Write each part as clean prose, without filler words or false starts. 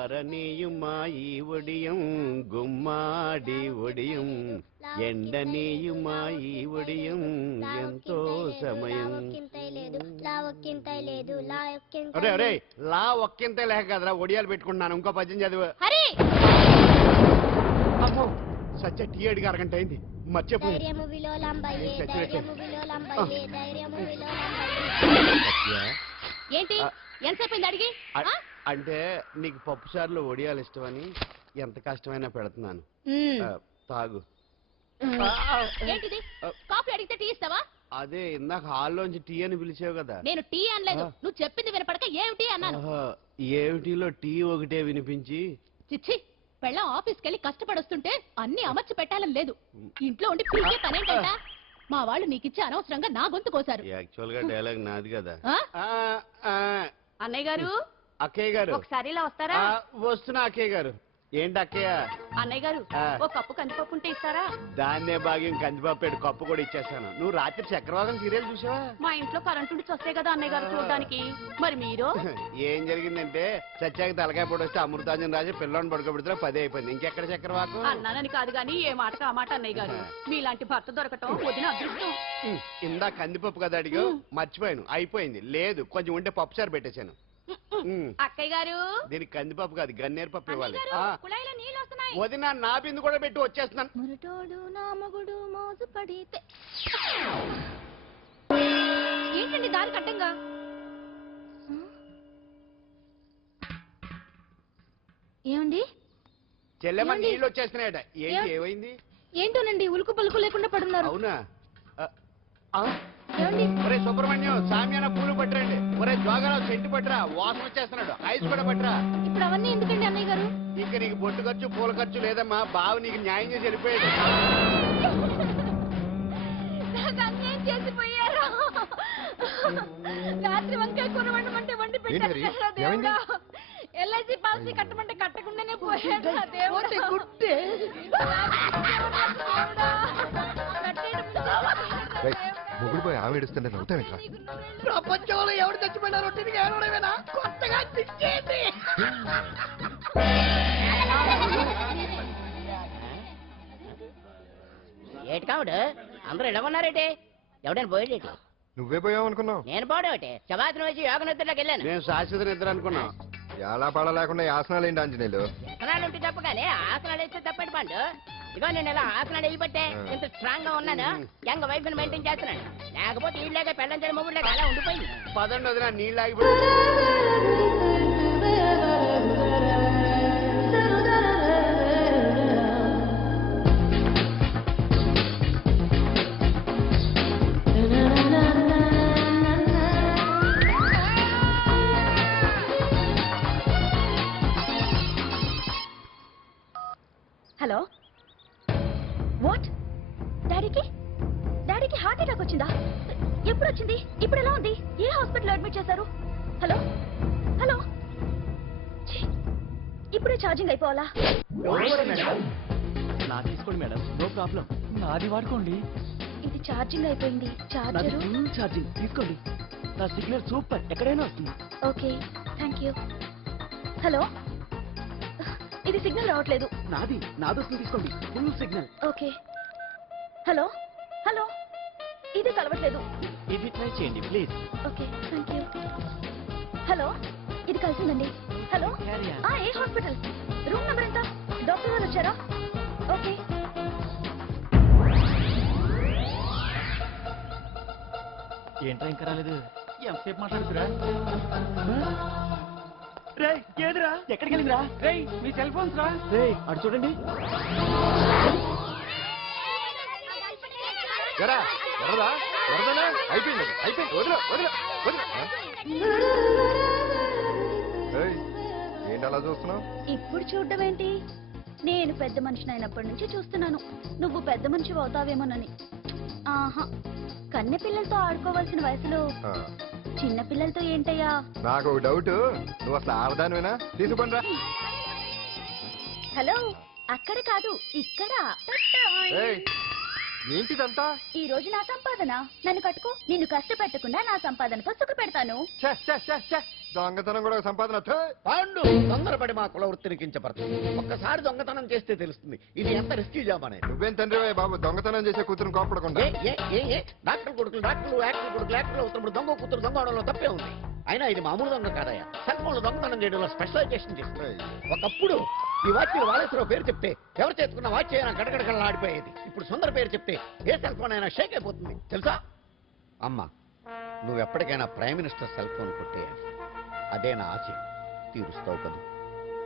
అరనీయుమాయి ఒడియం గుమ్మాడి ఒడియం ఎండనీయుమాయి ఒడియం ఎంతో సమయం. అరే అరే లా ఒక్కింత లేక కదరా ఒడియాలు పెట్టుకుంటున్నాను. ఇంకో పద్యం చదివు. అమ్మో సత్య టీ అడిగి అరగంట అయింది. మర్చిపోయి ఏంటి ఎంతసేపు అడిగి? అంటే నీకు పప్పు సార్లు ఒడియాలు ఇష్టమని ఎంత కష్టమైనా పెడుతున్నాను. తాగు. ఏంటిది? కాఫీ అడిగితే టీ ఇస్తావా? అదే ఇందాక హాల్లోంచి టీ అని పిలిచావు కదా. నేను టీ అనలేదు, నువ్వు చెప్పింది వినపడక ఏమిటి అన్నాను. ఏమిటిలో టీ ఒకటే వినిపించి. చిచ్చి, పెళ్ళం ఆఫీస్కి వెళ్ళి కష్టపడొస్తుంటే అన్ని అమర్చి పెట్టాలని లేదు. ఇంట్లో ఉండి పీకే పనేంట. మా వాళ్ళు నీకిచ్చి అనవసరంగా నా గొంతు కోసారు. యాక్చువల్ గా డైలాగ్ నాది కదా. అన్నయ్య గారు, అక్కయ్య గారు ఒకసారి ఇలా వస్తారా? వస్తున్నా అక్కయ్య గారు. ఏంటి అక్కయ్య? అన్నయ్య గారు ఒక కప్పు కందిపప్పు ఉంటే ఇస్తారా? దాన్నే భాగ్యం కందిపప్పు కప్పు కూడా ఇచ్చేస్తాను. నువ్వు రాత్రి చక్రవాదం సీరియల్ చూసావా? మా ఇంట్లో కరెంటు ఉండి వస్తే కదా అన్నయ్య గారు చూడడానికి. మరి మీరు? ఏం జరిగిందంటే సత్యాకి తలకాయ పొడి వస్తే అమృతాంజన్ రాజు పిల్లని పడుకోబెడితే 10 అయిపోయింది. ఇంకెక్కడ చక్రవాకం? అన్నానని కాదు గాని ఏ మాటకు ఆ మాట అన్నయ్య గారు. మీలాంటి భర్త దొరకటం వదిన అదృష్టం. ఇందా కందిపప్పు కదా అడిగా, మర్చిపోయాను. అయిపోయింది. లేదు కొంచెం ఉంటే పప్పు సార్ పెట్టేశాను. అక్కయ్య గారు దీనికి కందిపప్పు కాదు గన్నేరు పప్పు ఇవ్వాలి. వదిన నా బిందు కూడా పెట్టి వచ్చేస్తున్నాను. ఏంటండి దారి కట్టంగా? ఏమండి చెల్లెమ్మ నీళ్ళు వచ్చేస్తున్నాయట. ఏంటి ఏమైంది? ఏంటోనండి ఉలుకు పలుకు లేకుండా పడున్నారు. అవునా? ఒరే సుబ్రహ్మణ్యం సామ్యాన పూలు పట్టరండి. ఒరే జోగారావు సెంటు పట్టరా, వాసన వచ్చేస్తున్నాడు. ఐస్ కూడా పట్టరా. ఇప్పుడు అవన్నీ ఎందుకండి అన్నయ్య గారు? ఇంకా నీకు బొట్టు ఖర్చు పూల ఖర్చు లేదమ్మా. బావ నీకు న్యాయం చేసి వెళ్ళిపోయాడు. చేసిపోయారు. రాత్రి వంకాయ కూర వండమంటే వండి పెట్టారు. ఎల్ఐసి పాలసీ కట్టమంటే కట్టకుండానే పోయాడు. మొగుడు పోయి ఆమె ఏడుస్తుంటే నవ్వుతావేట్రా? ప్రపంచంలో ఎవరు చచ్చిపోయినా రొట్టెని ఏడవడమేనా? కొత్తగా తిట్టేయండి. ఏటి కావుడు అందరూ ఇడగొన్నారేటి? ఎవడైనా పోయేటి? నువ్వే పోయావు అనుకున్నావు. నేను పోవడేటి? శవాసనం వేసి యోగ నిద్రలోకి వెళ్ళాను. నేను శాశ్వత నిద్ర అనుకున్నా. ఎలా పాడ లేకుండా ఆసనాలు ఏంటి ఆంజనేయులు? ఆసనాలు ఉంటే తప్ప కానీ ఆసనాలు వేస్తే తప్పటి పండు. ఇగో నేను ఇలా ఆసనాలు వేయబట్టే ఇంత స్ట్రాంగ్ గా ఉన్నాను. యంగ్ వైఫ్ ని మెయింటైన్ చేస్తున్నాను. లేకపోతే ఈళ్ళగా పెళ్ళంచని మొగుళ్ళగా అలా ఉండిపోయింది. పదండి వదిన నీళ్ళు ఆగిపోయి. Hello, what? డాడీకి హార్ట్ అటాక్ వచ్చిందా? ఎప్పుడు వచ్చింది? ఇప్పుడు ఎలా ఉంది? ఏ హాస్పిటల్ అడ్మిట్ చేశారు? హలో హలో, ఇప్పుడే ఛార్జింగ్ అయిపోవాలా? తీసుకోండి మేడం, నో ప్రాబ్లం. నాది వాడుకోండి. ఇది ఛార్జింగ్ అయిపోయింది. ఛార్జింగ్ తీసుకోండి. నా సిగ్నల్ సూపర్, ఎక్కడైనా వస్తుంది. Okay, thank you. హలో, ఇది సిగ్నల్ రావట్లేదు. నాదొస్తుంది, తీసుకోండి. Full signal. Okay. Hello hello, ఇది కలవట్లేదు. ఇది ట్రై చేయండి please. Okay, thank you. Hello, ఇది కలిసిందండి. హలో, ఏ హాస్పిటల్? రూమ్ నెంబర్ ఎంత? డాక్టర్ గారు వచ్చారా? ఓకే. ఏంట్రా ఇంకా రాలేదు? ఎంతసేపు మాట్లాడుతురా? రే ఏదిరా? ఎక్కడికి వెళ్ళిందిరా? రే మీ సెల్ ఫోన్స్ రా. రే అటు చూడండి. అయిపోయింది ఏంటి అలా చూస్తున్నావు? ఇప్పుడు చూడడం ఏంటి? నేను పెద్ద మనిషిని అయినప్పటి నుంచి చూస్తున్నాను. నువ్వు పెద్ద మనిషి అవుతావేమోనని. ఆహా, కన్నె పిల్లలతో ఆడుకోవాల్సిన వయసులో చిన్న పిల్లలతో ఏంటయ్యా? నాకు ఒక డౌట్, నువ్వు అసలు ఆడదానివేనా? తీసుకుంటా. హలో, అక్కడ కాదు ఇక్కడ. ఏంటిదంతా? ఈ రోజు నా సంపాదన. నన్ను కట్టుకో. నిన్ను కష్టపెట్టకుండా నా సంపాదనతో సుఖ పెడతాను. దొంగతనం కూడా ఒక సంపాదన థూ. పాండు తొందరపడి మా కుల వృత్తిని కించపడుతుంది. ఒక్కసారి దొంగతనం చేస్తే తెలుస్తుంది ఇది ఎంత రిస్కీ జాబ్ అనేది. నువ్వేం తండ్రి బాబు దొంగతనం చేసే కూతురు కోపడకుండా డాక్టర్ కొడుకులు డాక్టర్లు, యాక్టర్ కొడుకులు యాక్టర్లు అవుతున్నప్పుడు దొంగ కూతురు దొంగ అవడంలో తప్పే ఉంది. అయినా ఇది మామూలు దొంగ కాదయ్యా. సెల్ ఫోన్లు దొంగతనం చేయడంలో స్పెషలైజేషన్ చేస్తుంది. ఒకప్పుడు ఈ వాచ్యం వాలేశ్వరరావు పేరు చెప్తే ఎవరు చేతుకున్న వాచ్ అయినా గడగడగడలా ఆడిపోయేది. ఇప్పుడు సుందర పేరు చెప్తే ఏ సెల్ ఫోన్ అయినా షేక్ అయిపోతుంది తెలుసా. అమ్మా నువ్వు ఎప్పటికైనా ప్రైమ్ మినిస్టర్ సెల్ ఫోన్ కొట్టేయాలి. అదే నా ఆశ. తీరుస్తావు కదా?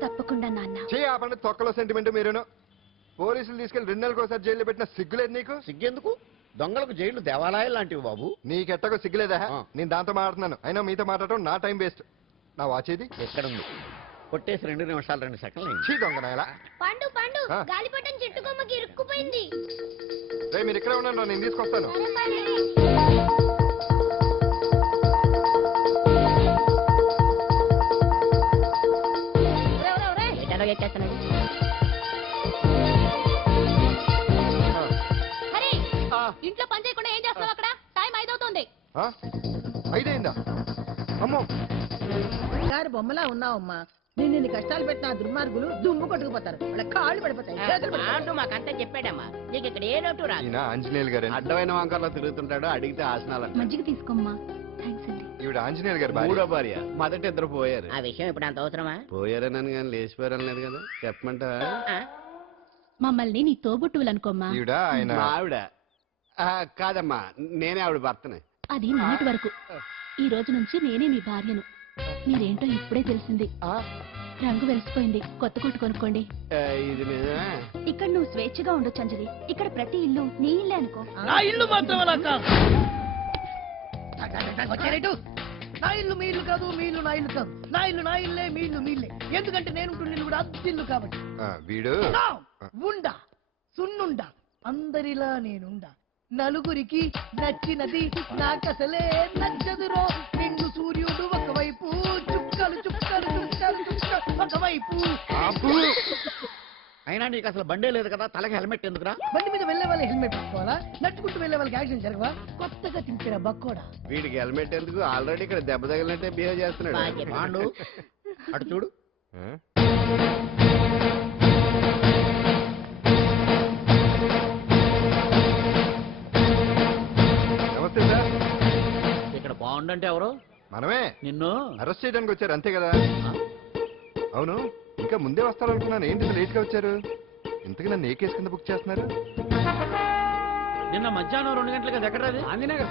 తప్పకుండా నాన్న. ఆపండి తొక్కలో సెంటిమెంట్ మీరేను. పోలీసులు తీసుకెళ్లి 2 నెలలకోసారి జైల్లో పెట్టిన సిగ్గులేదు నీకు? సిగ్గెందుకు? దొంగలకు జైళ్లు దేవాలయాలు లాంటివి బాబు. నీకెట్టకు సిగ్గులేదా? నేను దాంతో మాట్లాడుతున్నాను. అయినా మీతో మాట్లాడటం నా టైం వేస్ట్. నా వాచేది ఎక్కడుంది? కొట్టేసి 2 నిమిషాలు 2 సెకండ్లు చీ దొంగనాయలా. పండు పండు గాలిపటం చెట్టు కొమ్మకి ఇరుక్కుపోయింది. మీరు ఇక్కడే ఉన్నాను, నేను తీసుకొస్తాను. ఇంట్లో పని చేయకుండా ఏం చేస్తావు అక్కడ? టైం 5 అవుతుంది. 5 అయిందా? అమ్మో గారి బొమ్మలా ఉన్నావమ్మా. నిన్ను కష్టాలు పెట్టిన ఆ దుర్మార్గులు దుమ్ము కొట్టుకుపోతారు. వాళ్ళ కాళ్ళు పడిపోతాయి, చేతులు పడిపోతాయి. పాండు మాకంతా చెప్పాడమ్మా. నీకు ఇక్కడ ఏ లోటు రాదు. ఈయన ఆంజనేయులు గారు. అడ్డమైన వంకర్లో తిరుగుతుంటాడు, అడిగితే ఆసనాలు. మజ్జిగ తీసుకోమ్మా. థ్యాంక్స్ అండి. ఈవిడ ఆంజనేయులు గారు భార్య. మూడో భార్య. మొదట 2 పోయారు. ఆ విషయం ఇప్పుడు అంత అవసరమా? పోయారనని కానీ లేచిపోయారని లేదు కదా. చెప్పమంటా? ఆ? మమ్మల్ని నీ తోబుట్టువులు అనుకోమ్మా. ఈవిడ ఆయన మా ఆవిడ కాదమ్మా, నేనే ఆవిడ భర్తనే. అది నిన్నటి వరకు. ఈ రోజు నుంచి నేనే మీ భార్యను. మీరేంటో ఇప్పుడే తెలిసింది. రంగు వెలిసిపోయింది, కొత్త కొట్టు కొనుక్కోండి. ఇది నిజమే. ఇక్కడ నువ్వు స్వేచ్ఛగా ఉండొచ్చు అంజలి. ఇక్కడ ప్రతి ఇల్లు నీ ఇల్లే అనుకో. నా ఇల్లు మాత్రం అలా కాదు. నా ఇల్లు మీ ఇల్లు కాదు, మీ ఇల్లు నా ఇల్లు కాదు. నా ఇల్లు నా ఇల్లే, మీ ఇల్లు మీ ఇల్లే. ఎందుకంటే నేను ఇల్లు కూడా అద్దిల్లు కాబట్టి. వీడు ఉండా సున్నుండా అందరిలా నేనుండా. నలుగురికి నచ్చినది నాకసలే నచ్చదురో. నిన్ను సూర్యుడు ఒకవైపు, చుక్కలు చుక్కలు చుక్కలు చుక్కలు ఒకవైపు. అయినా నీకు అసలు బండే లేదు కదా, తలకి హెల్మెట్ ఎందుకురా? బండి మీద వెళ్లే వాళ్ళు హెల్మెట్ పెట్టుకోవాలా? నడుచుకుంటూ వెళ్లే వాళ్ళకి యాక్సిడెంట్ జరగవా? కొత్తగా తింటారా బక్కోడా? వీడికి హెల్మెట్ ఎందుకు? ఆల్రెడీ ఇక్కడ దెబ్బ తగిలినట్టే బిహేవ్ చేస్తున్నాడు. పాండు అటు చూడు. నమస్తే సార్. ఇక్కడ బాగుండంటే ఎవరు? మనమే. నిన్ను అరెస్ట్ చేయడానికి వచ్చారు అంతే కదా? అవును, ఇంకా ముందే వస్తారనుకున్నాను. ఏంటి లేట్ గా వచ్చారు? ఇంతకీ నన్ను ఏ కేసు కింద బుక్ చేస్తున్నారు? నిన్న మధ్యాహ్నం 2 గంటలకు ఎక్కడది? గాంధీనగర్.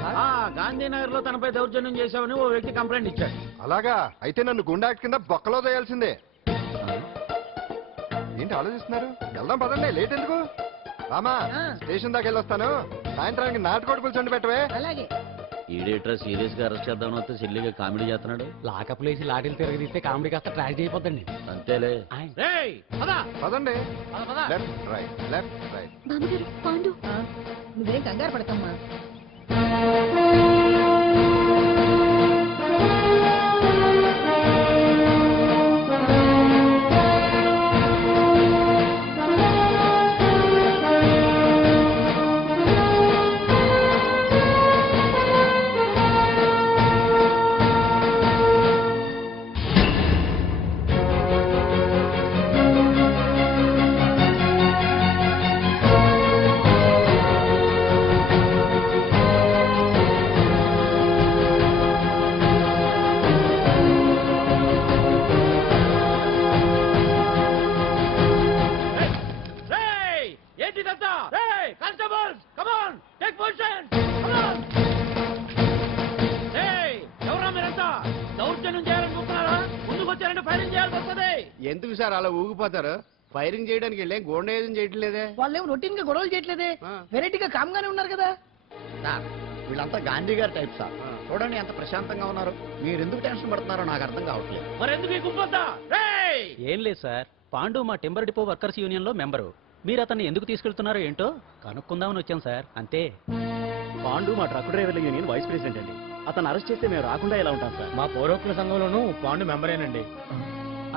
గాంధీనగర్ లో తనపై దౌర్జన్యం చేశామని ఓ వ్యక్తి కంప్లైంట్ ఇచ్చాడు. అలాగా? అయితే నన్ను గుండా యాక్ట్ కింద బొక్కలో చేయాల్సిందే. ఏంటి ఆలోచిస్తున్నారు? వెళ్దాం పదండి, లేట్ ఎందుకు? రామా, స్టేషన్ దాకా వెళ్ళొస్తాను. సాయంత్రానికి నాటుకోడి పులుసు వండి పెట్టవే. అలాగే. ఈడేట్రా సీరియస్ గా అరెస్ట్ చేద్దామని వస్తే సిల్లిగా కామెడీ చేస్తున్నాడు. లాకప్ లేసి లాటిల్ తిరగదీస్తే కామెడీ కాస్త ట్రాజడీ అయిపోద్దండి. అంతేలే. పదండి. Left right, left right. బామ్మగారు, పాండు. నువ్వేం కంగారు పడకమ్మా. ఎందుకు సార్ అలా ఊగిపోతారు? ఫైరింగ్ చేయడానికి వెళ్ళే గోండేజం చేయట్లేదే. వాళ్ళేమో రొటీన్ గా గొడవలు చేయట్లేదే, వెరైటీగా కామ్గానే ఉన్నారు కదా. సార్ వీళ్ళంతా గాంధీ గారి టైప్ సార్. చూడండి ఎంత ప్రశాంతంగా ఉన్నారు. మీరు ఎందుకు టెన్షన్ పడుతున్నారో నాకు అర్థం కావట్లేదు. ఏం లేదు సార్, పాండు మా టింబర్ డిపో వర్కర్స్ యూనియన్ లో మెంబరు. మీరు అతన్ని ఎందుకు తీసుకెళ్తున్నారో ఏంటో కనుక్కుందామని వచ్చాం సార్, అంతే. పాండు మా ట్రక్ డ్రైవర్ల యూనియన్ వైస్ ప్రెసిడెంట్ అండి. అతను అరెస్ట్ చేస్తే మేము రాకుండా ఎలా ఉంటాం సార్? మా పౌరకుల సంఘంలోనూ పాండు మెంబరేనండి.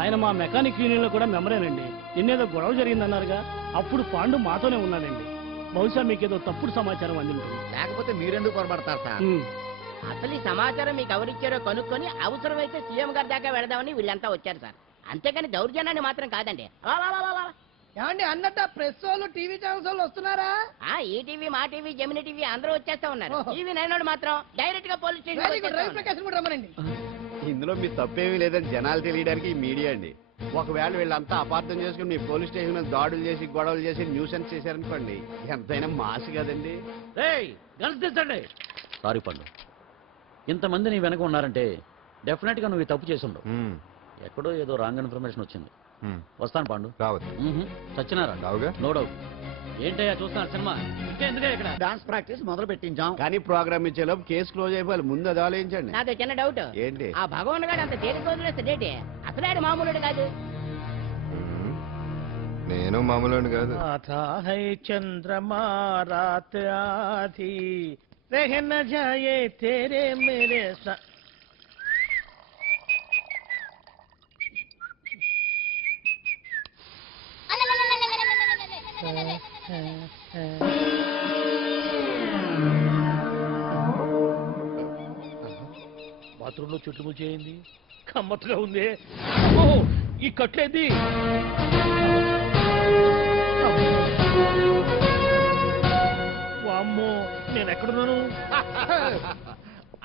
ఆయన మా మెకానిక్ యూనియన్ లో కూడా మెంబరేనండి. నిన్నేదో గొడవ జరిగిందన్నారుగా, అప్పుడు పాండు మాతోనే ఉన్నాడండి. బహుశా మీకేదో తప్పుడు సమాచారం అందింటుంది. లేకపోతే మీరెందుకు పొరపడతారు సార్? అసలు ఈ సమాచారం మీకు ఎవరిచ్చారో కనుక్కొని అవసరమైతే సీఎం గారి దాకా వెళదామని వీళ్ళంతా వచ్చారు సార్. అంతేకాని దౌర్జన్యాన్ని మాత్రం కాదండి. ఏమండి అన్నట్టు ప్రెస్ వాళ్ళు టీవీ ఛానల్స్ వాళ్ళు వస్తున్నారా? ఈ టీవీ, మా టీవీ, జమిని టీవీ అందరూ వచ్చేస్తా ఉన్నారు. ఓహో. టీవీ నైనోడు మాత్రం డైరెక్ట్ గా police very good. Ravi station. Prakasam కూడా రమ్మనండి. ఇందులో మీ తప్పేమీ లేదని జనాలు తెలియడానికి ఈ మీడియా అండి. ఒకవేళ వీళ్ళంతా అపార్థం చేసుకుని మీ పోలీస్ స్టేషన్ మీద దాడులు చేసి గొడవలు చేసి న్యూసెన్స్ చేశారనుకోండి, ఎంతైనా మాసి కదండి. గన్స్ తెచ్చండి. సారీ పండు, ఇంతమంది నీ వెనక ఉన్నారంటే డెఫినెట్ గా నువ్వు ఈ తప్పు చేసి ఉండవు. ఎక్కడో ఏదో రాంగ్ ఇన్ఫర్మేషన్ వచ్చింది. వస్తాను పాండు. రావచ్చు. చచ్చినారా? రావుగా. No doubt. ఏంటయ్యా చూస్తున్నారు సినిమా? ఇంకెందుకే ఇక్కడ డాన్స్ ప్రాక్టీస్ మొదలు పెట్టించాం. కానీ ప్రోగ్రామ్ ఇచ్చేలోపు కేసు క్లోజ్ అయిపోవాలి. ముందు అది ఆలోచించండి. నాదో చిన్న డౌట్. ఏంటి? ఆ భగవాన్ గారు అంత తేలిక వదిలేస్తాడేంటి? అసలు ఆయన మామూలుడు కాదు. నేను మామూలు కాదు. आता है चंद्रमा रात आधी रह न जाए तेरे मेरे साथ. బాత్రూంలో చెట్లు ముచ్చేయింది. కమ్మత్తుగా ఉంది. ఓ ఈ కట్లేది. వామ్మో నేను ఎక్కడున్నాను?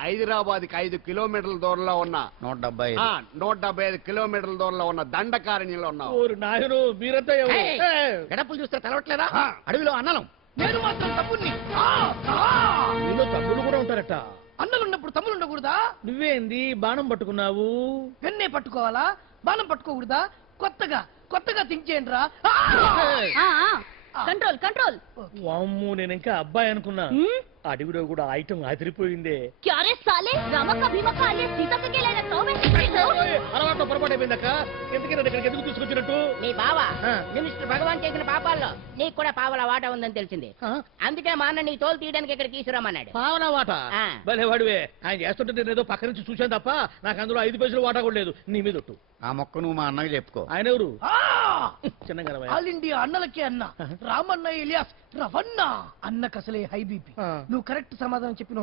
హైదరాబాద్కి 5 కిలోమీటర్ల దూరంలో ఉన్న 175 కిలోమీటర్ల దూరంలో ఉన్న దండకారణ్యంలో ఉన్నావు. ఓరు నాయను మీరంతా ఎవరు? గడపలు చూస్తే తెలవట్లేదా? అడవిలో అన్నలం. నేను మాత్రం తమ్ముడిని. మీలో తమ్ముడు కూడా ఉంటారట. అన్నలున్నప్పుడు తమ్ముడు ఉండకూడదా? నువ్వేంది బాణం పట్టుకున్నావు? పెన్నే పట్టుకోవాలా? బాణం పట్టుకోకూడదా? కొత్తగా థింక్ చేయండి రా. Control control. వామ్ము నేను ఇంకా అబ్బాయి అనుకున్నా. అడవిలో కూడా ఐటమ్ అదిరిపోయిందే. క్యారే సాలే రమక భీమక అనే సీతకి లేన తోమే. అలవాటు పొరపాటు అయిపోయిందక్క. ఎందుకు నన్ను ఇక్కడికి ఎందుకు తీసుకొచ్చినట్టు? నీ బావ మినిస్టర్ భగవాన్ చేసిన పాపాల్లో నీకు కూడా పావల వాటా ఉందని తెలిసింది. అందుకే మా అన్న నీ తోలు తీయడానికి ఇక్కడ తీసుకురామన్నాడు. పావలా వాటా? ఆ. భలే వాడివే. ఆయన చేస్తుంటే నేను ఏదో పక్క నుంచి చూశాను తప్ప నాకు అందులో 5 పైసలు వాటా కూడా లేదు. నీ మీద ఒట్టు. ఆ మొక్క నువ్వు మా అన్నకి చెప్పుకో. ఆయన ఎవరు? చిన్నగా ఆల్ ఇండియా అన్నలకే అన్న రామన్న ఇలియాస్ రవన్న. అన్నకు అసలే హై బీపీ. నువ్వు కరెక్ట్ సమాధానం చెప్పిన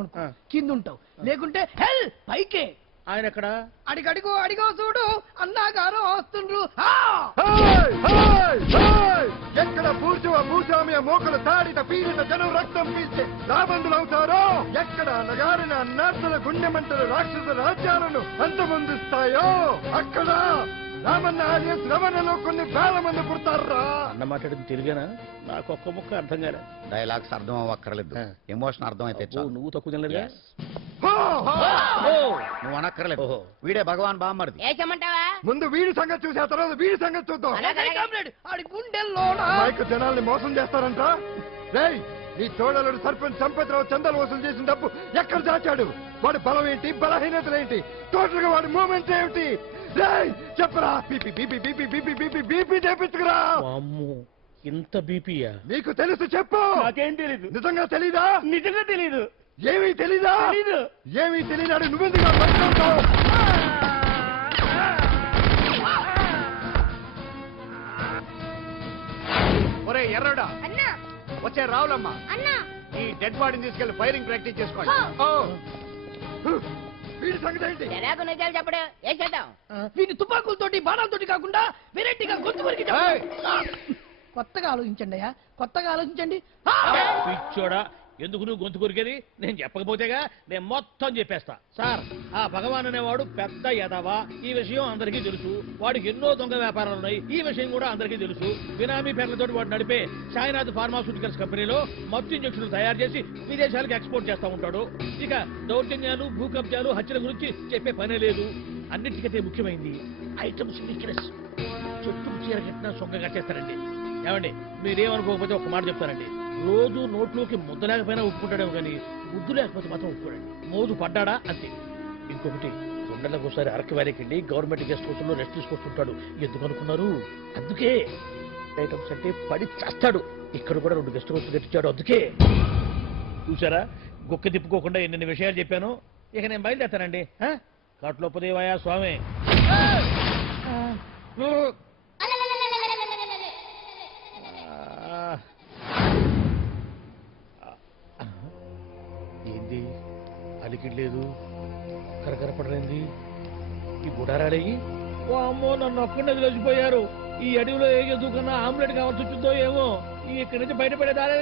కింద ఉంటావు, లేకుంటే హెల్ పైకే. ఆయన ఎక్కడ? అడిగో చూడు అన్నగారు వస్తుండ్రు. ఎక్కడ భూస్వామ్య మోకలు తాడిత పీడిత జనం రక్తం పీల్చే రాబందులు అవుతారో, ఎక్కడ నగారిన అన్నార్థుల గుండె మంటలు రాక్షస రాజ్యాలను అంతమొందిస్తాయో, అక్కడ రామన్న ఆలియస్ రమణలో కొన్ని వేల మంది పుడతారా. అన్న మాట్లాడింది తెలుగేనా? నాకు ఒక్క ముక్క అర్థం కాలే. డైలాగ్స్ అర్థం అవ్వక్కర్లేదు, ఎమోషన్ అర్థం అయితే చాలు. నువ్వు తక్కువ తినలేదుగా? నువ్వు అనక్కర్లేదు. వీడే భగవాన్ బామ్మర్ది. ఏ చెమ్మంటావా? ముందు వీడి సంగతి చూసి ఆ తర్వాత వీడి సంగతి చూద్దాం. ఆడి గుండెల్లో మైక్ జనాల్ని మోసం చేస్తారంట. రేయ్, నీ తోడలుడు సర్పంచ్ సంపత్రావు చందాలు వసూలు చేసిన డబ్బు ఎక్కడ దాచాడు? వాడి బలం ఏంటి, బలహీనతలు ఏంటి, టోటల్ గా వాడి మూమెంట్ ఏమిటి? రేయ్ చెప్పరా. BP BP BP BP BP BP చేపించుకురా. ఇంత బీపీయా? నీకు తెలుసు చెప్పు. నాకేం తెలీదు. నిజంగా తెలీదా? నిజంగా తెలీదు. ఏమీ తెలీదా? ఏమీ తెలియనాడు నువ్వెందుకు పట్టుకుంటావు? ఒరే ఎర్రడా, వచ్చే రావులమ్మా, ఈ డెడ్ బాడీని తీసుకెళ్లి ఫైరింగ్ ప్రాక్టీస్ చేసుకోండి. వీడి సంగతి ఏంటి? ఎలాగో నిజాలు చెప్పడు. ఏం చేద్దాం? వీటి తుపాకులతోటి బాణాలతోటి కాకుండా వెరైటీగా గొంతు వరకు కొత్తగా ఆలోచించండి అయ్యా, కొత్తగా ఆలోచించండి. పిచ్చోడా, ఎందుకు నువ్వు గొంతు కొరికేది? నేను చెప్పకపోతేగా నేను మొత్తం చెప్పేస్తా. సార్, ఆ భగవాన్ అనేవాడు పెద్ద యదవా, ఈ విషయం అందరికీ తెలుసు. వాడికి ఎన్నో దొంగ వ్యాపారాలు ఉన్నాయి, ఈ విషయం కూడా అందరికీ తెలుసు. బినామీ పేర్లతోటి వాడు నడిపే సాయినాథ్ ఫార్మాస్యూటికల్స్ కంపెనీలో మత్తు ఇంజక్షన్లు తయారు చేసి విదేశాలకు ఎక్స్పోర్ట్ చేస్తూ ఉంటాడు. ఇక దౌర్జన్యాలు, భూకబ్జాలు, హత్యల గురించి చెప్పే పనే లేదు. అన్నిటికంటే ముఖ్యమైంది ఐటమ్స్ వీక్నెస్. చెట్టుకు చీర కట్టినా సొంగగా చేస్తారండి. ఏమండి, మీరేమనుకోకపోతే ఒక మాట చెప్తారండి. రోజు నోట్లోకి ముద్ద లేకపోయినా ఒప్పుకుంటాడేమో కానీ ముద్దు లేకపోతే మాత్రం ఒప్పుకోడండి. మోజు పడ్డాడా అంతే. ఇంకొకటి, 2 నెలలకు ఒకసారి అరకు వ్యాలీకి వెళ్ళి గవర్నమెంట్ గెస్ట్ హౌస్లో రెస్ట్ తీసుకొస్తుంటాడు. ఎందుకు అనుకున్నారు? అందుకే. ఐటమ్స్ అంటే పడి చేస్తాడు. ఇక్కడ కూడా 2 గెస్ట్ హౌస్ కట్టించాడు. అందుకే. చూసారా, గుక్క తిప్పుకోకుండా ఎన్ని విషయాలు చెప్పాను. ఇక నేను బయలుదేరుతానండి. కాట్లోపదేవాయా స్వామి. ఏంది అలికి లిక్విడ్ లేదు కరకరపడలేంది ఈ బుడారాడేయి ఓ అమ్మో నన్ను ఒక్కడే వదిలేసిపోయారు ఈ అడవిలో ఏ ఎదుగుకన్నా ఆమ్లెట్ కావాల్సి వచ్చిందో ఏమో ఇక్కడి నుంచి బయటపడేదారే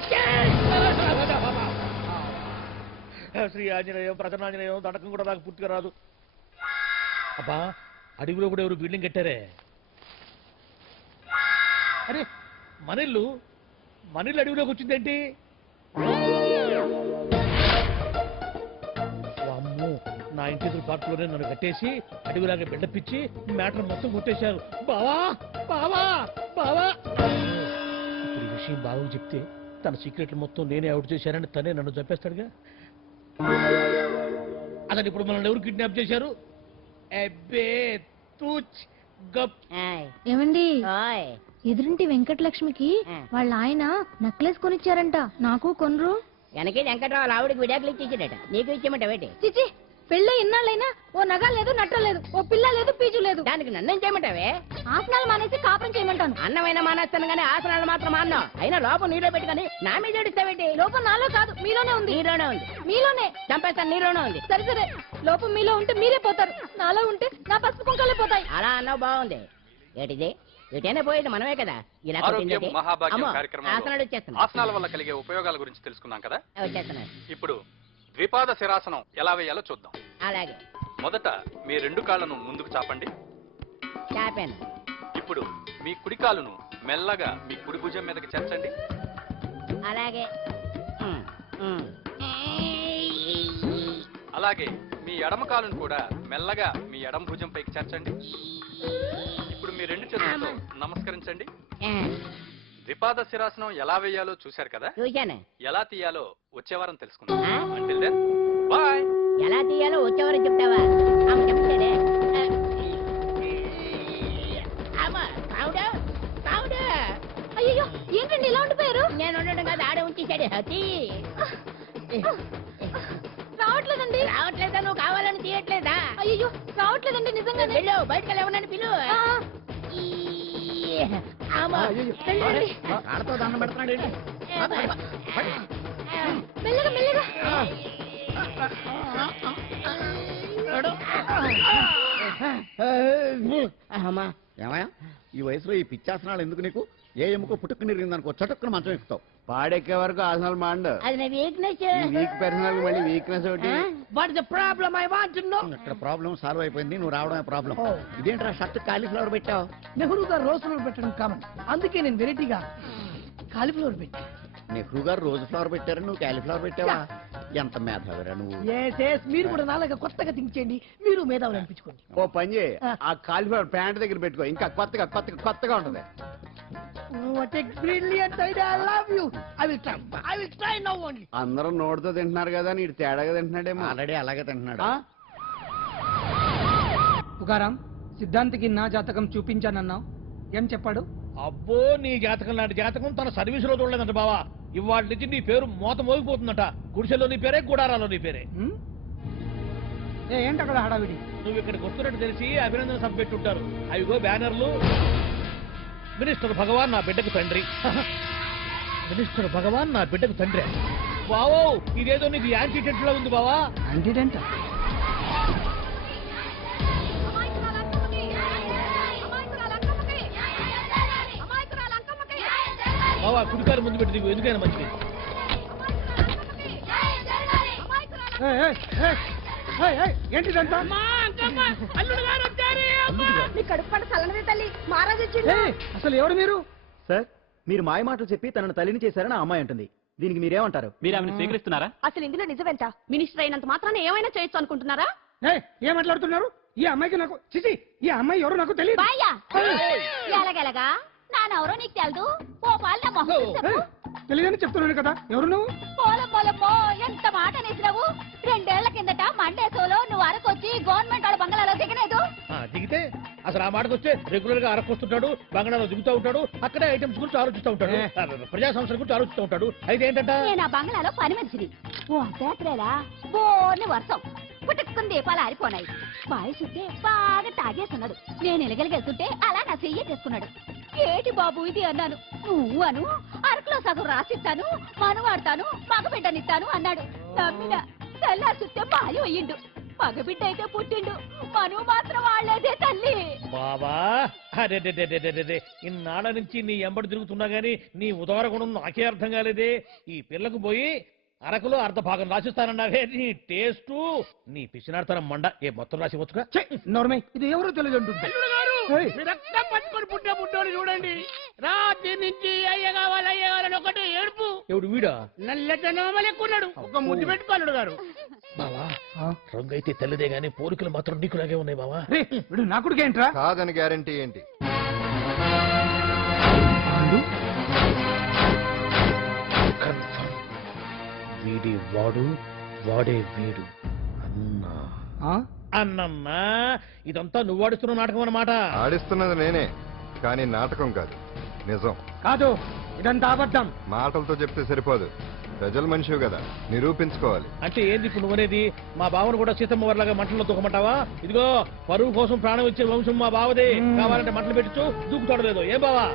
శ్రీ ఆంజనేయం ప్రసన్నాంజనేయం తడకం కూడా నాకు పూర్తిగా రాదు అబ్బా అడవిలో కూడా ఎవరు బిల్డింగ్ కట్టారే అరే మనిల్లు అడవిలోకి వచ్చిందేంటి అమ్మో నా ఇంటి ఎదురు పార్కులోనే నన్ను కట్టేసి అడవిలాగా బిడ్డపిచ్చి మ్యాటర్ మొత్తం కొట్టేశారు బావా బావా బావా ఇప్పుడు ఈ విషయం బావకు చెప్తే తన సీక్రెట్లు మొత్తం నేనే అవుట్ చేశానని తనే నన్ను చంపేస్తాడుగా అతను ఇప్పుడు మనల్ని ఎవరు కిడ్నాప్ చేశారు అబ్బే తూచ్ గప్ ఏమండి ఎదురింటి వెంకటలక్ష్మికి వాళ్ళ ఆయన నెక్లెస్ కొనిచ్చారంట నాకు కొనరు వెనకే వెంకట్రావు ఆవిడకి విడాకులు ఇచ్చేసాడట నీకు ఇచ్చేమంట వేటి చిచి పెళ్ళి ఇన్నాళ్ళైనా ఓ నగ లేదు నట్ట లేదు ఓ పిల్ల లేదు పీచు లేదు దానికి నన్నేం చేయమంటావే ఆసనాలు మానేసి కాపురం చేయమంటాను అన్నమైనా మానేస్తాను కానీ ఆసనాలు మాత్రం మాన్నా అయినా లోపం నీలో పెట్టుకొని నా మీద ఏడుస్తావేంటి లోపం నాలో కాదు మీలోనే ఉంది నీలోనే ఉంది మీలోనే చంపేస్తాను నీలోనే ఉంది సరే సరే లోపం మీలో ఉంటే మీరే పోతారు నాలో ఉంటే నా పసుపు కుంకాలే పోతాయి అలా అన్నావు బాగుంది ఏటిది ఎటైనా పోయేది మనమే కదా ఇలా ఆరోగ్యం మహాభాగ్యం కార్యక్రమంలో ఆసనాలు వచ్చేస్తున్నాయి ఆసనాల వల్ల కలిగే ఉపయోగాల గురించి తెలుసుకున్నాం కదా వచ్చేస్తున్నాయి ఇప్పుడు ద్విపాద శిరాసనం ఎలా వేయాలో చూద్దాం అలాగే మొదట మీ రెండు కాళ్ళను ముందుకు చాపండి చాపాను ఇప్పుడు మీ కుడి కాలును మెల్లగా మీ కుడి భుజం మీదకి చేర్చండి అలాగే అలాగే మీ ఎడమ కాలును కూడా మెల్లగా మీ ఎడమ భుజం పైకి చేర్చండి ఇప్పుడు మీ రెండు చేతులతో నమస్కరించండి ద్విపాద శిరాసనం ఎలా వేయాలో చూశారు కదా చూశాను ఎలా తీయాలో వచ్చే వారం తెలుసుకుందాం Until then, bye. ఎలా తీయాలో వచ్చేవారు చెప్తావా ఆమె చెప్తాడే అయ్యో ఏంటండి ఇలా ఉండిపోయారు నేను ఉండడం కాదు ఆడే ఉంచేశాడు హతి రావట్లేదండి రావట్లేదా నువ్వు కావాలని తీయట్లేదా అయ్యో రావట్లేదండి నిజంగానే పిలు బయటకు వెళ్ళమని పిలు ఆడతో దండం పెడుతున్నాడు మెల్లగా మెల్లగా ఏమయ్యా ఈ వయసులో ఈ పిచ్చాసనాలు ఎందుకు నీకు ఏ ఎముకో పుట్టుకు నిరిగిందనుకో చటుక్కున మంచం ఎక్కుతావు పాడెక్కే వరకు ఆసనాలు మాండు అది నా వీక్నెస్ వీక్ పర్సనల్ మళ్ళీ వీక్నెస్ ఒకటి what the problem I want to know ఇక్కడ ప్రాబ్లం సాల్వ్ అయిపోయింది నువ్వు రావడమే ప్రాబ్లం ఇదేంట్రా షర్ట్ కాలీఫ్లవర్ పెట్టావు నెహ్రూ గారు రోజ్ ఫ్లవర్ పెట్టడం కామన్ అందుకే నేను వెరైటీగా కాలీఫ్లవర్ పెట్టి నెహ్రూ గారు రోజు ఫ్లవర్ పెట్టారు నువ్వు కాలీఫ్లవర్ పెట్టావా ఎంత మేధావిరా నువ్వు మీరు కూడా నాలాగా కొత్తగా థింక్ చేయండి మీరు మేధావులు అనిపించుకోండి ఓ పని చేయి ఆ కాలిఫ్లవర్ ప్యాంట్ దగ్గర పెట్టుకో ఇంకా కొత్తగా ఉంటది What a brilliant idea! I love you. I will try now only. అందరూ నోటితో తింటున్నారు కదా నీడు తేడాగా తింటున్నాడేమో ఆల్రెడీ అలాగే తింటున్నాడు పుగారాం సిద్ధాంతికి నా జాతకం చూపించానన్నావు ఏం చెప్పాడు అబ్బో నీ జాతకం లాంటి జాతకం తన సర్వీసులో చూడలేదంట బావా ఇవాళ నుంచి నీ పేరు మోత మోగిపోతుందట గుడిసెలో నీ పేరే గుడారాలో నీ పేరే ఏంటి అక్కడ హడావిడి నువ్వు ఇక్కడికి వస్తున్నట్టు తెలిసి అభినందన సభ పెట్టుంటారు అవిగో బ్యానర్లు మినిస్టర్ భగవాన్ నా బిడ్డకు తండ్రి మినిస్టర్ భగవాన్ నా బిడ్డకు తండ్రి బావో ఇదేదో నీకు యాంటీటెంట్ లా ఉంది బావా యాంటీటెంట్ బావా కుడికారు ముందు పెట్టి నీకు ఎందుకైనా మంచిది ఏంటిదంతా అసలు ఎవరు మీరు సార్ మీరు మాయ మాటలు చెప్పి తనను తల్లిని చేశారని ఆ అమ్మాయి అంటుంది దీనికి మీరేమంటారు మీరు ఆమెను స్వీకరిస్తున్నారా అసలు ఇందులో నిజమేంట మినిస్టర్ అయినంత మాత్రాన ఏమైనా చేయొచ్చు అనుకుంటున్నారా ఏం మాట్లాడుతున్నారు ఈ అమ్మాయికి నాకు చిచి ఈ అమ్మాయి ఎవరు నాకు తెలియదు ఎలాగెలగా నానెవరో నీకు తెలదు ఓ పాల మొహం చెప్పు తెలియదని చెప్తున్నాను కదా ఎవరు నువ్వు పోలమ్మో ఎంత మాట అనేసినావు 2 ఏళ్ల కిందట మండే సోలో నువ్వు అరకొచ్చి గవర్నమెంట్ వాళ్ళ బంగ్లాలో దిగలేదు దిగితే అసలు ఆ మాటకు వస్తే రెగ్యులర్ గా అరకొస్తుంటాడు బంగాళాలో దిగుతూ ఉంటాడు అక్కడే ఐటమ్స్ గురించి ఆలోచిస్తూ ఉంటాడు ప్రజా సంస్థల గురించి ఆలోచిస్తూ ఉంటాడు అయితే ఏంటంట నేను ఆ బంగ్లాలో పని మనిషిని ఓ అర్ధరాత్రేలా బోర్ని వర్షం పుట్టుకుని దీపాలు ఆరిపోనాయి బాయ్ చుట్టే బాగా తాగేస్తున్నాడు నేను ఎలగలిగెళ్తుంటే అలా నా చెయ్యి చేసుకున్నాడు ఏటి బాబు ఇది అన్నాను నువ్వు అను అరకులో సగం రాసిస్తాను మనువాడతాను మగబిడ్డనిస్తాను అన్నాడు నమ్మిన తెల్లారితే మాయం అయ్యిండు. మగబిడ్డ అయితే పుట్టిండు, మనువు మాత్రం వాళ్ళేదే తల్లి. బాబా అరే ఇన్నాళ్ళ నుంచి నీ ఎంబడి తిరుగుతున్నా గానీ నీ ఉదార గుణం నాకే అర్థం కాలేదే. ఈ పిల్లకు పోయి అరకులో అర్ధ భాగం రాసిస్తానన్నావే, నీ టేస్టు నీ పిచ్చినాడతనం మండ. ఏ మొత్తం రాసి వచ్చుగా నోర్మే ఇది ఎవరో తెలియదు అంటుంది. రక్తం పట్టుకొని పుట్టిన పుట్టోడు చూడండి, రాత్రి నుంచి అయ్య కావాలని ఒకటి ఏడుపు. ఎవడు వీడా? నల్లెక్కున్నాడు, ఒక ముద్దు పెట్టుకోలేడు గారు. బావా రంగు అయితే తెల్లదే గానీ పోలికలు మాత్రం నీకులాగే ఉన్నాయి బావా. వీడు నా కొడుకు ఏంట్రా? కాదని గ్యారంటీ ఏంటి? కన్ఫర్మ్ వీడి వాడు, వాడే వీడు. అన్నా అన్నమ్మా, ఇదంతా నువ్వు ఆడిస్తున్న నాటకం అన్నమాట. ఆడిస్తున్నది నేనే, కానీ నాటకం కాదు, నిజం. కాదు, ఇదంతా అబద్ధం. మాటలతో చెప్తే సరిపోదు, ప్రజల మనిషివి కదా, నిరూపించుకోవాలి. అంటే ఏంది ఇప్పుడు నువ్వనేది? మా బావను కూడా సీతమ్మ వారిలాగా మంటల్లో దూకమంటావా? ఇదిగో పరువు కోసం ప్రాణం ఇచ్చే వంశం మా బావదే. కావాలంటే మంటలు పెట్టచ్చు, దూకుతాడలేదు. ఏం బావా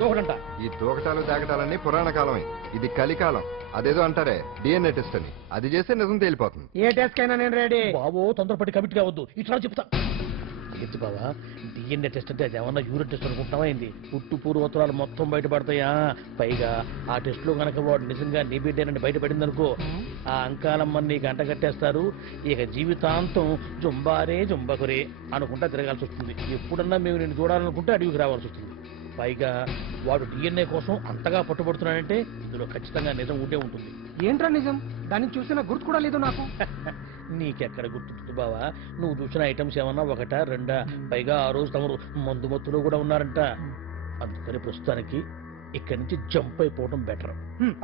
దూకడంట? ఈ దూకటాలు దాకటాలన్నీ పురాణ కాలమే, ఇది కలికాలం. అదేదో అంటారే డిఎన్ఏ టెస్ట్ అని, అది చేస్తే నిజం తేలిపోతుంది. ఏ టెస్ట్ కైనా నేను రెడీ. బాబో తొందరపడి కమిట్ కావద్దు, ఇట్లా చెప్తా. ఏంటి బావా డిఎన్ఏ టెస్ట్ అంటే అది ఏమన్నా యూరిన్ టెస్ట్ అనుకుంటావా ఏంది? పుట్టు పూర్వోత్తరాలు మొత్తం బయటపడతాయా? పైగా ఆ టెస్ట్ లో గనక వాడు నిజంగా నీ బిడ్డేనని బయటపడింది అనుకో, ఆ అంకాలమ్మని నీకు అంటగట్టేస్తారు. ఇక జీవితాంతం జుంబారే జుంబకురే అనుకుంటా తిరగాల్సి వస్తుంది. ఎప్పుడన్నా మేము నేను చూడాలనుకుంటే అడవికి రావాల్సి వస్తుంది. పైగా వాడు డిఎన్ఏ కోసం అంతగా పట్టుబడుతున్నాడంటే ఇందులో ఖచ్చితంగా నిజం ఉంటే ఉంటుంది. ఏంట్రా నిజం? దాన్ని చూసిన గుర్తు కూడా లేదు నాకు. నీకెక్కడ గుర్తుంది బావా? నువ్వు చూసిన ఐటమ్స్ ఏమన్నా ఒకటా రెండా? పైగా ఆ రోజు తమరు మందు మత్తులో కూడా ఉన్నారంట. అందుకని ప్రస్తుతానికి ఇక్కడి నుంచి జంప్ అయిపోవడం బెటర్.